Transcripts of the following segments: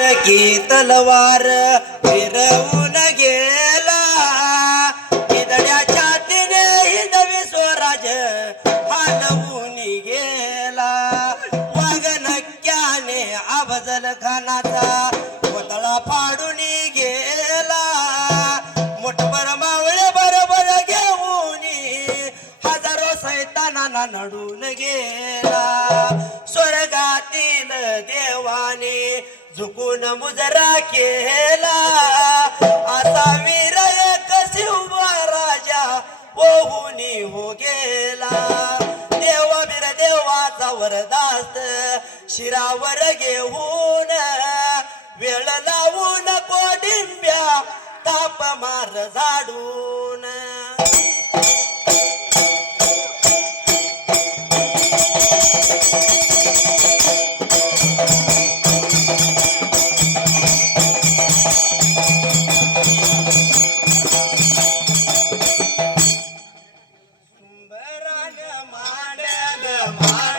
की तलवार फिरवून गेला. इदड्याच्या तिने हिंदवी स्वराज हलवून गेला. मग नक्क्याने अफजल खानाचा पुतळा फाडून गेला. मोठभर मावळे बरोबर घेऊन हजारो सैतानांना नडून गेला. स्वर्गातील देवाने झुकून मुजरा केला. आता वीर एक शिवबा राजा ओहुनी हो गेला. देवा बीर देवाचा वरदास शिरावर घेऊन वेळ लावून कोडिंब्या ताप मार झाडून. Come on.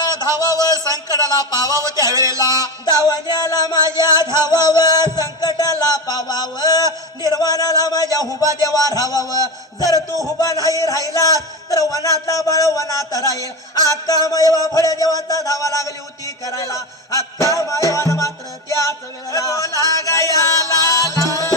धावण्याला धावावं संकटाला पावावं त्या वेळेला दावाण्याला माझ्या धावावं संकटाला पावावं निर्वाणाला माझ्या हुबा देवा राहावावं जर तू हुबा नाही राहिलास तर वनातला बाळ वनात राहील. अक्का मायवा भोळ्या देवाचा धावा लागली होती करायला. अक्का मायवाला मात्र त्याच वेळेला. बोला गयाला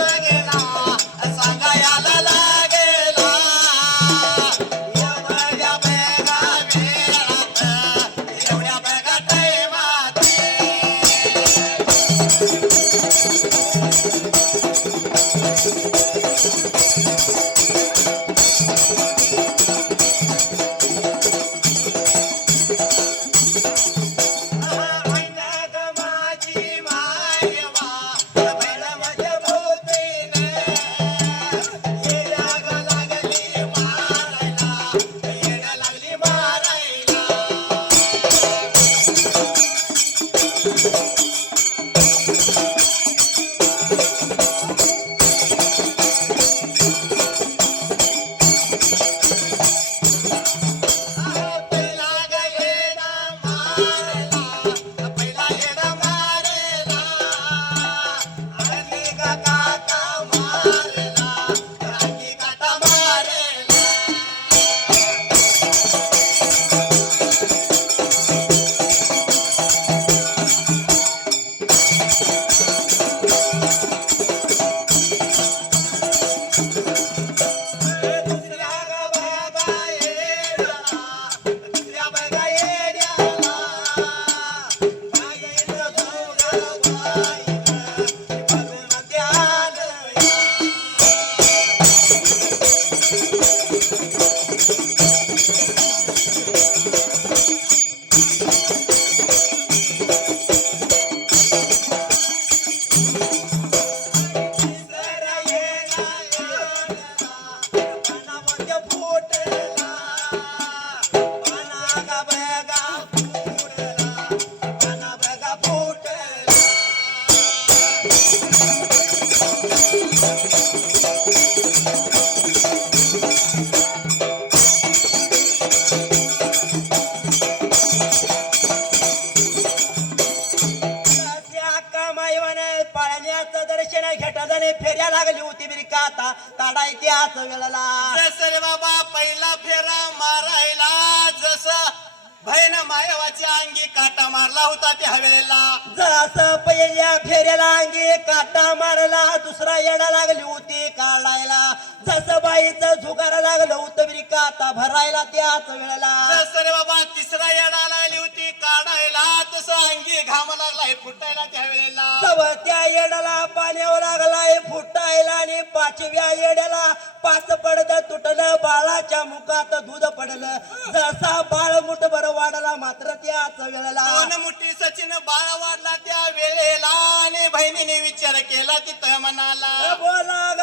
अंगी काटा मारला होता त्या हवेळेला जसं पहिल्या फेऱ्याला अंगी काटा मारला दुसरा येडा लागली होती काढायला. जसं बाईचं झुगारा लागलं होतं बिरी काता भरायला त्याच वेळेला. जसं रे बाबा तिसरा येडा लागली होती काढायला तसं अंगी घाम लागलाय फुटायला त्या वेळेला चवथ्या येड्याला पाण्यावर लागलाय फुटायला आणि पाचव्या येड्याला पाच पडत तुटलं बाळाच्या मुखात दूध पडलं. जसा बाळ मुठभर वाढला मात्र त्याच वेळेला दोन मुठी सचिन बाळ वाढला त्या वेळेला आणि बहिणीने विचार केला तिथं मनाला. बोला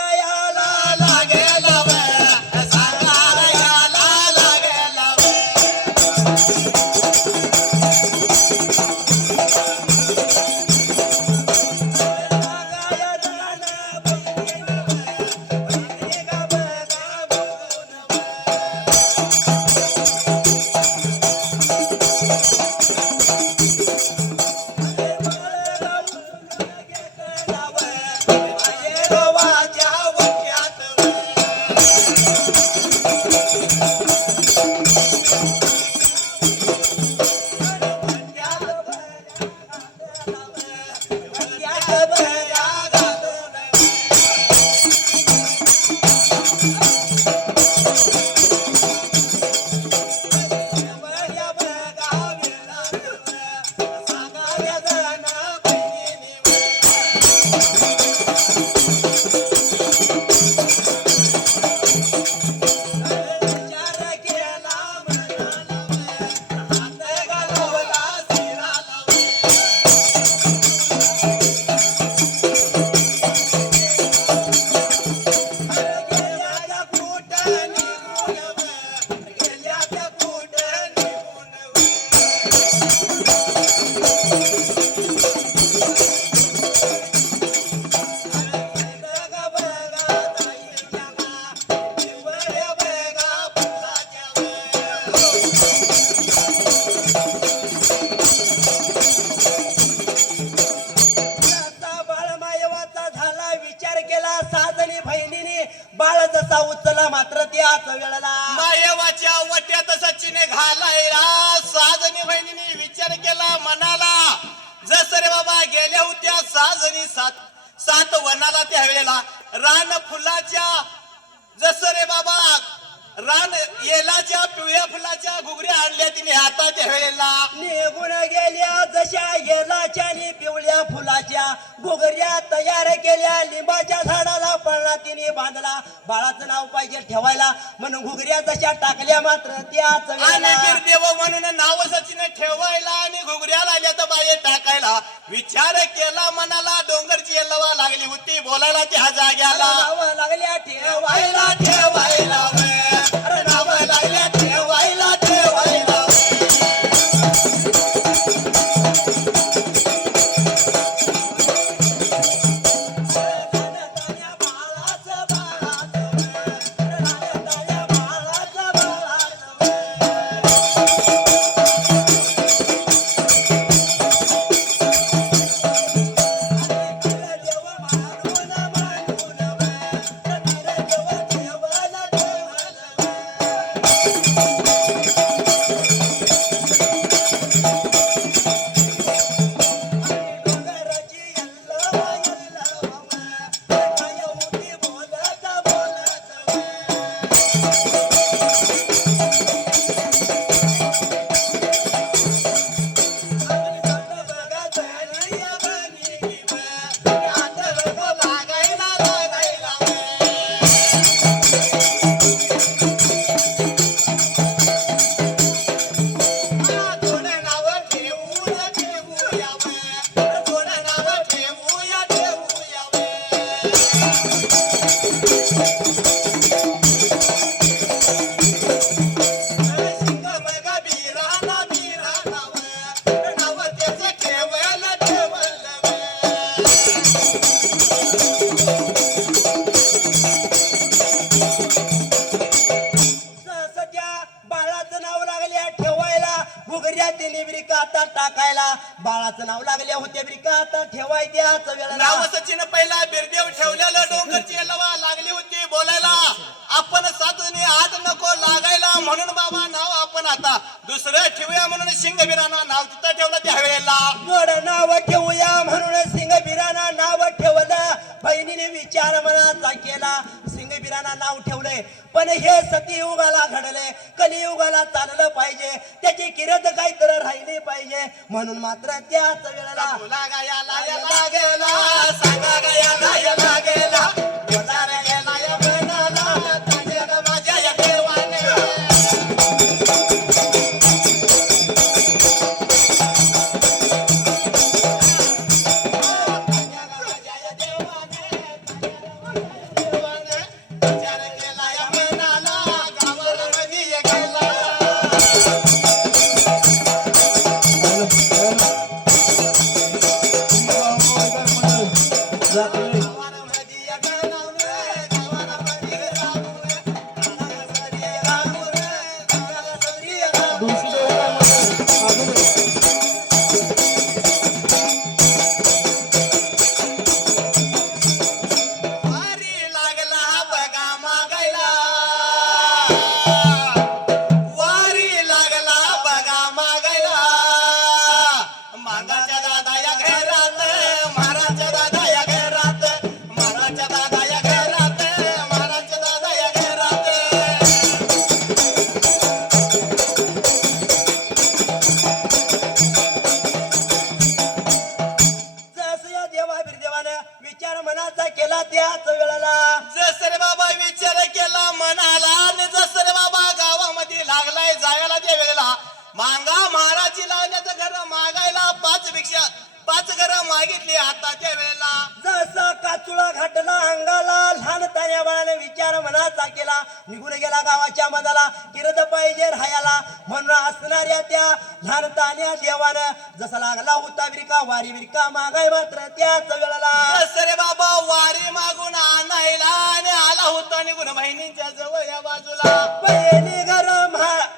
सात सात वनाला त्या वेळेला रान फुलाच्या जसं रे बाबा रान येलाच्या पिवळ्या फुलाच्या घुगऱ्या आणल्या तिने हातात वेळेला निघून गेल्या जशा गेलाच्या आणि पिवळ्या फुलाच्या घुगऱ्या तयार केल्या. लिंबाच्या झाडाला पळला तिने बांधला. बाळाचं नाव पाहिजे ठेवायला. म्हणून घुगऱ्या जशा टाकल्या मात्र त्याच आणि वेळेला बिरदेव म्हणून नाव सचिन ठेवायला आणि घुगऱ्याला आल्या तर बाये टाकायला. विचार केला मनाला डोंगरची येलवा लागली होती. बोलायला त्या जाग्याला. नावं लागल्या ठेवायला. शिंगवीरांना नाव तिथं ठेवलं त्या वेळेला. गोड नाव ठेवूया म्हणून सिंगबिराना नाव ठेवलं. बहिणीने विचार मनाचा केला. सिंगबिराना नाव ठेवलंय पण हे सतीयुगाला घडले. कलियुगाला चाललं पाहिजे. त्याची किरत काही तर राहिली पाहिजे. म्हणून मात्र त्याच वेळेला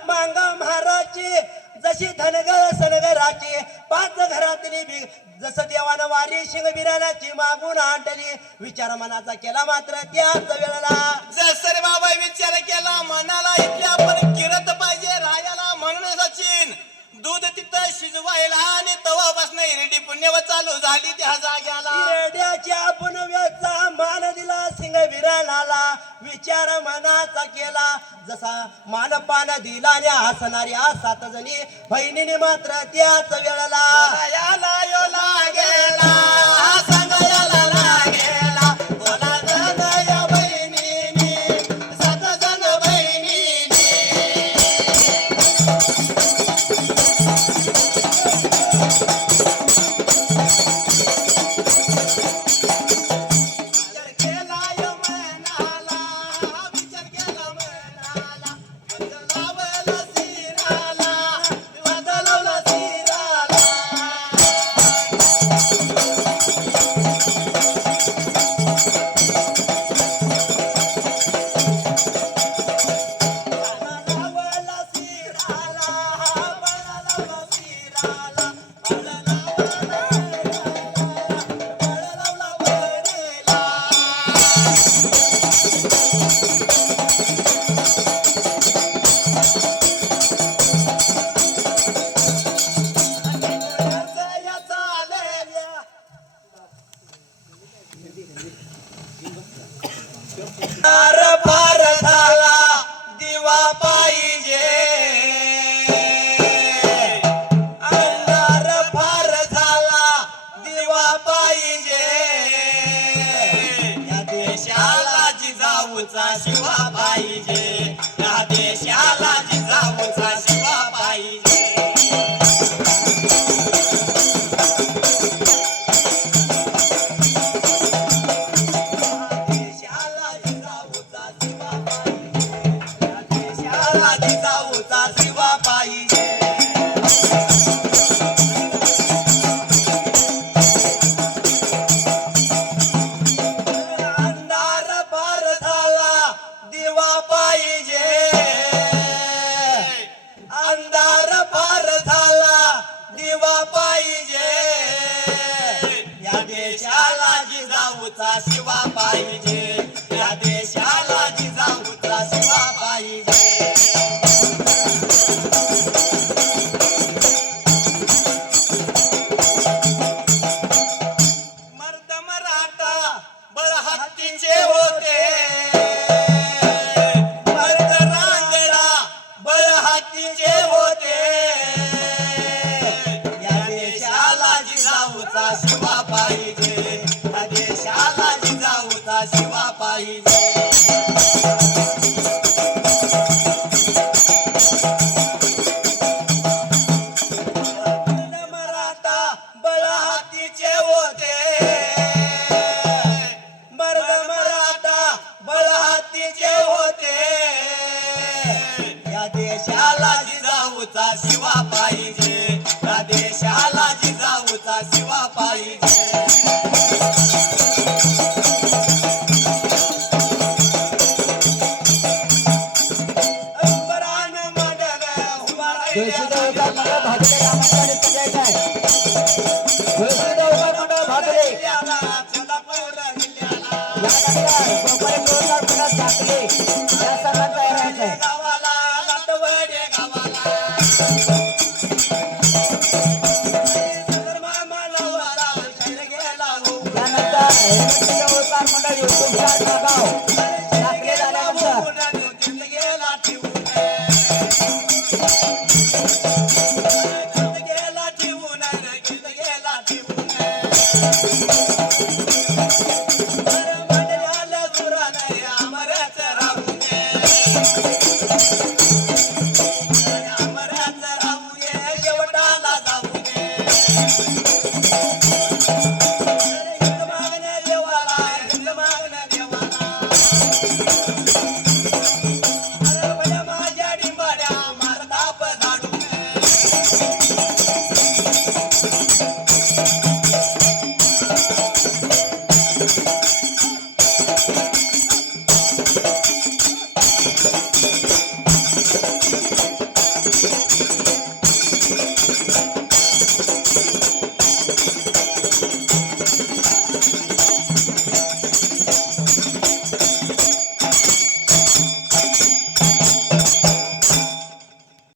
मांगा महाराजची जशी धनगर सनगराची पाच घरातली बी जसं देवानं वारी शिंग बिराणाची मागून आणली. विचार मनाचा केला मात्र त्याच वेळेला. जसं बाबा विचार केला मनाला इथल्या पण किरत पाहिजे राजाला म्हणून सचिन. दूध तिथं शिजवायला आणि तवापासून इरडी पुण्यव चालू झाली त्या जाग्याला. रेड्याच्या पुनव्याचा मान दिला सिंग विराणाला विचार मनाचा केला. जसा मानपान दिला हसणाऱ्या सात जणी बहिणीने मात्र त्याच वेळेला. याला यो जिजाऊचा शिवा पाहिजे. त्यानंतर हेमंत गोपाळ मंडळ युट्यूबच्या